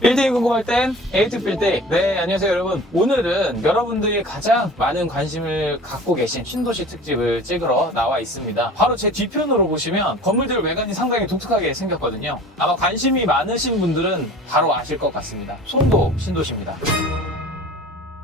빌딩이 궁금할 땐 A2 빌딩. 네, 안녕하세요 여러분. 오늘은 여러분들이 가장 많은 관심을 갖고 계신 신도시 특집을 찍으러 나와 있습니다. 바로 제 뒤편으로 보시면 건물들 외관이 상당히 독특하게 생겼거든요. 아마 관심이 많으신 분들은 바로 아실 것 같습니다. 송도 신도시입니다.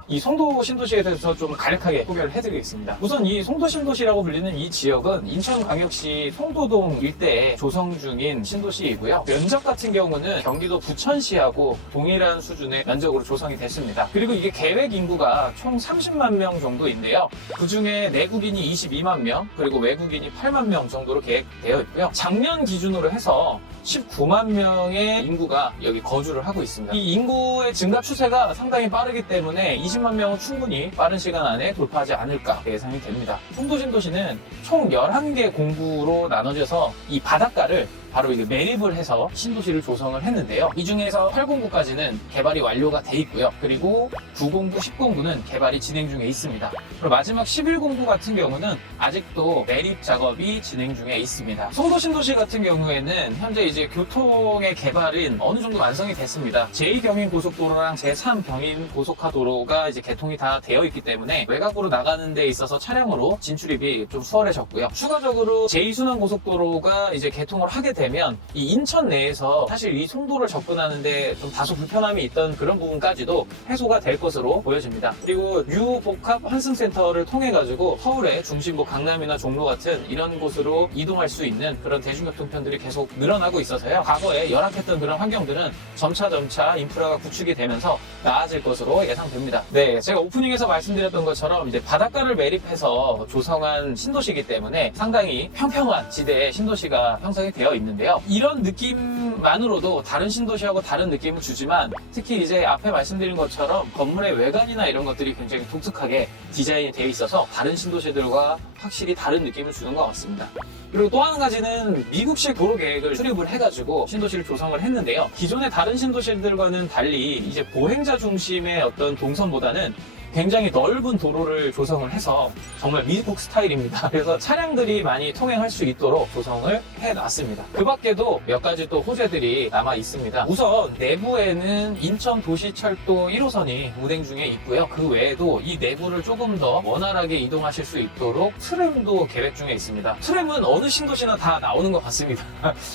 이 송도 신도시에 대해서 좀 간략하게 소개를 해드리겠습니다. 우선 이 송도 신도시라고 불리는 이 지역은 인천광역시 송도동 일대에 조성 중인 신도시이고요. 면적 같은 경우는 경기도 부천시하고 동일한 수준의 면적으로 조성이 됐습니다. 그리고 이게 계획 인구가 총 30만 명 정도인데요. 그 중에 내국인이 22만 명, 그리고 외국인이 8만 명 정도로 계획되어 있고요. 작년 기준으로 해서 19만 명의 인구가 여기 거주를 하고 있습니다. 이 인구의 증가 추세가 상당히 빠르기 때문에 20만 명은 충분히 빠른 시간 안에 돌파하지 않을까 예상이 됩니다. 송도 신도시는 총 11개 공구로 나눠져서 이 바닷가를 바로 이게 매립을 해서 신도시를 조성을 했는데요. 이 중에서 8공구까지는 개발이 완료가 돼 있고요. 그리고 9공구, 10공구는 개발이 진행 중에 있습니다. 그리고 마지막 11공구 같은 경우는 아직도 매립 작업이 진행 중에 있습니다. 송도 신도시 같은 경우에는 현재 이제 교통의 개발은 어느 정도 완성이 됐습니다. 제2경인 고속도로랑 제3경인 고속화도로가 이제 개통이 다 되어 있기 때문에 외곽으로 나가는 데 있어서 차량으로 진출입이 좀 수월해졌고요. 추가적으로 제2순환 고속도로가 이제 개통을 하게 되면 이 인천 내에서 사실 이 송도를 접근하는데 좀 다소 불편함이 있던 그런 부분까지도 해소가 될 것으로 보여집니다. 그리고 유복합 환승센터를 통해 가지고 서울의 중심부 강남이나 종로 같은 이런 곳으로 이동할 수 있는 그런 대중교통편들이 계속 늘어나고 있어서요. 과거에 열악했던 그런 환경들은 점차 인프라가 구축이 되면서 나아질 것으로 예상됩니다. 네, 제가 오프닝에서 말씀드렸던 것처럼 이제 바닷가를 매립해서 조성한 신도시이기 때문에 상당히 평평한 지대의 신도시가 형성이 되어 있는데요. 이런 느낌만으로도 다른 신도시하고 다른 느낌을 주지만 특히 이제 앞에 말씀드린 것처럼 건물의 외관이나 이런 것들이 굉장히 독특하게 디자인이 되어 있어서 다른 신도시들과 확실히 다른 느낌을 주는 것 같습니다. 그리고 또 한 가지는 미국식 도로 계획을 수립을 해가지고 신도시를 조성을 했는데요. 기존의 다른 신도시들과는 달리 이제 보행자 중심의 어떤 동선보다는 굉장히 넓은 도로를 조성을 해서 정말 미국 스타일입니다. 그래서 차량들이 많이 통행할 수 있도록 조성을 해놨습니다. 그 밖에도 몇 가지 또 호재들이 남아 있습니다. 우선 내부에는 인천도시철도 1호선이 운행 중에 있고요. 그 외에도 이 내부를 조금 더 원활하게 이동하실 수 있도록 트램도 계획 중에 있습니다. 트램은 어느 신도시나 다 나오는 것 같습니다.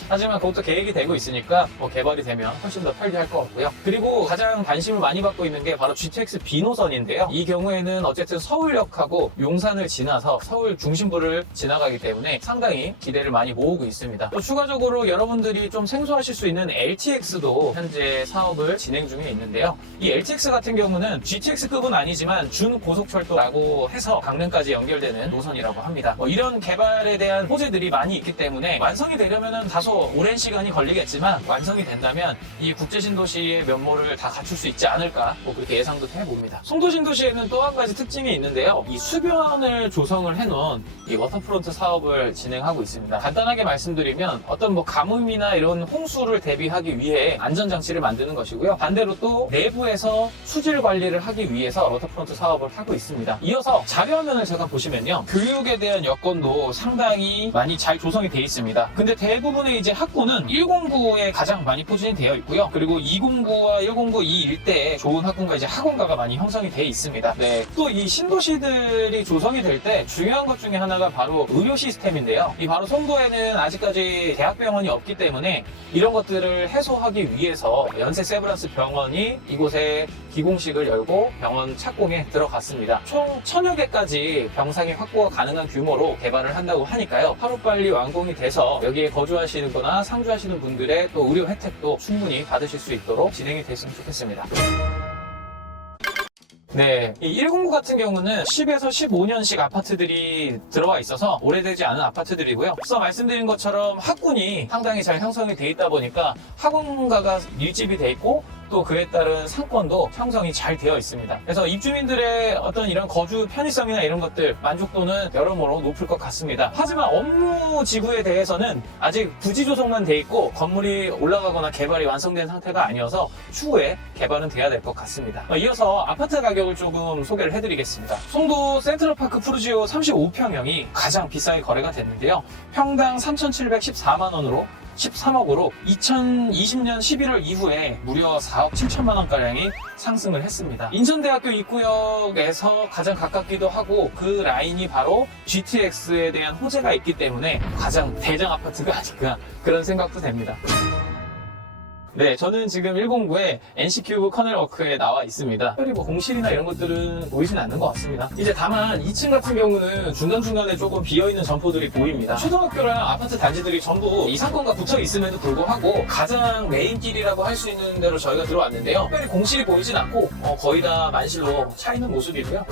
하지만 그것도 계획이 되고 있으니까 개발이 되면 훨씬 더 편리할 것 같고요. 그리고 가장 관심을 많이 받고 있는 게 바로 GTX 비노선인데요. 이 경우에는 어쨌든 서울역하고 용산을 지나서 서울 중심부를 지나가기 때문에 상당히 기대를 많이 모으고 있습니다. 또 추가적으로 여러분들이 좀 생소하실 수 있는 LTX도 현재 사업을 진행 중에 있는데요. 이 LTX 같은 경우는 GTX급은 아니지만 준고속철도라고 해서 강릉까지 연결되는 노선이라고 합니다. 이런 개발에 대한 호재들이 많이 있기 때문에 완성이 되려면 다소 오랜 시간이 걸리겠지만 완성이 된다면 이 국제신도시의 면모를 다 갖출 수 있지 않을까 그렇게 예상도 해봅니다. 송도신도시에는 또 한 가지 특징이 있는데요. 이 수변을 조성을 해놓은 이 워터프론트 사업을 진행하고 있습니다. 간단하게 말씀드리면 어떤 가뭄이나 이런 홍수를 대비하기 위해 안전장치를 만드는 것이고요. 반대로 또 내부에서 수질 관리를 하기 위해서 워터프론트 사업을 하고 있습니다. 이어서 자료화면을 제가 보시면요. 교육에 대한 여건도 상당히 많이 잘 조성이 되어 있습니다. 근데 대부분의 이제 학군은 1공구에 가장 많이 포진이 되어 있고요. 그리고 2공구와 1공구 이 일대에 좋은 학군과 이제 학원가가 많이 형성이 되어 있습니다. 네, 또 이 신도시들이 조성이 될 때 중요한 것 중에 하나가 바로 의료 시스템인데요. 이 바로 송도에는 아직까지 대학병원이 없기 때문에 이런 것들을 해소하기 위해서 연세 세브란스 병원이 이곳에 기공식을 열고 병원 착공에 들어갔습니다. 총 1000여 개까지 병상이 확보가 가능한 규모로 개발을 한다고 하니까요. 하루빨리 완공이 돼서 여기에 거주하시는 거나 상주하시는 분들의 또 의료 혜택도 충분히 받으실 수 있도록 진행이 됐으면 좋겠습니다. 네, 이 1공구 같은 경우는 10에서 15년씩 아파트들이 들어와 있어서 오래되지 않은 아파트들이고요. 앞서 말씀드린 것처럼 학군이 상당히 잘 형성이 돼 있다 보니까 학원가가 밀집이 돼 있고 또 그에 따른 상권도 형성이 잘 되어 있습니다. 그래서 입주민들의 어떤 이런 거주 편의성이나 이런 것들 만족도는 여러모로 높을 것 같습니다. 하지만 업무 지구에 대해서는 아직 부지 조성만 돼 있고 건물이 올라가거나 개발이 완성된 상태가 아니어서 추후에 개발은 돼야 될 것 같습니다. 이어서 아파트 가격을 조금 소개를 해드리겠습니다. 송도 센트럴파크 푸르지오 35평형이 가장 비싸게 거래가 됐는데요. 평당 3,714만 원으로 13억으로 2020년 11월 이후에 무려 4억 7천만 원가량이 상승을 했습니다. 인천대학교 입구역에서 가장 가깝기도 하고 그 라인이 바로 GTX에 대한 호재가 있기 때문에 가장 대장 아파트가 아닐까 그런 생각도 됩니다. 네, 저는 지금 109에 NC큐브 커넬워크에 나와 있습니다. 특별히 뭐 공실이나 이런 것들은 보이진 않는 것 같습니다. 이제 다만 2층 같은 경우는 중간중간에 조금 비어있는 점포들이 보입니다. 초등학교랑 아파트 단지들이 전부 이 상권과 붙어 있음에도 불구하고 가장 메인길이라고 할 수 있는 데로 저희가 들어왔는데요. 특별히 공실이 보이진 않고 거의 다 만실로 차 있는 모습이고요.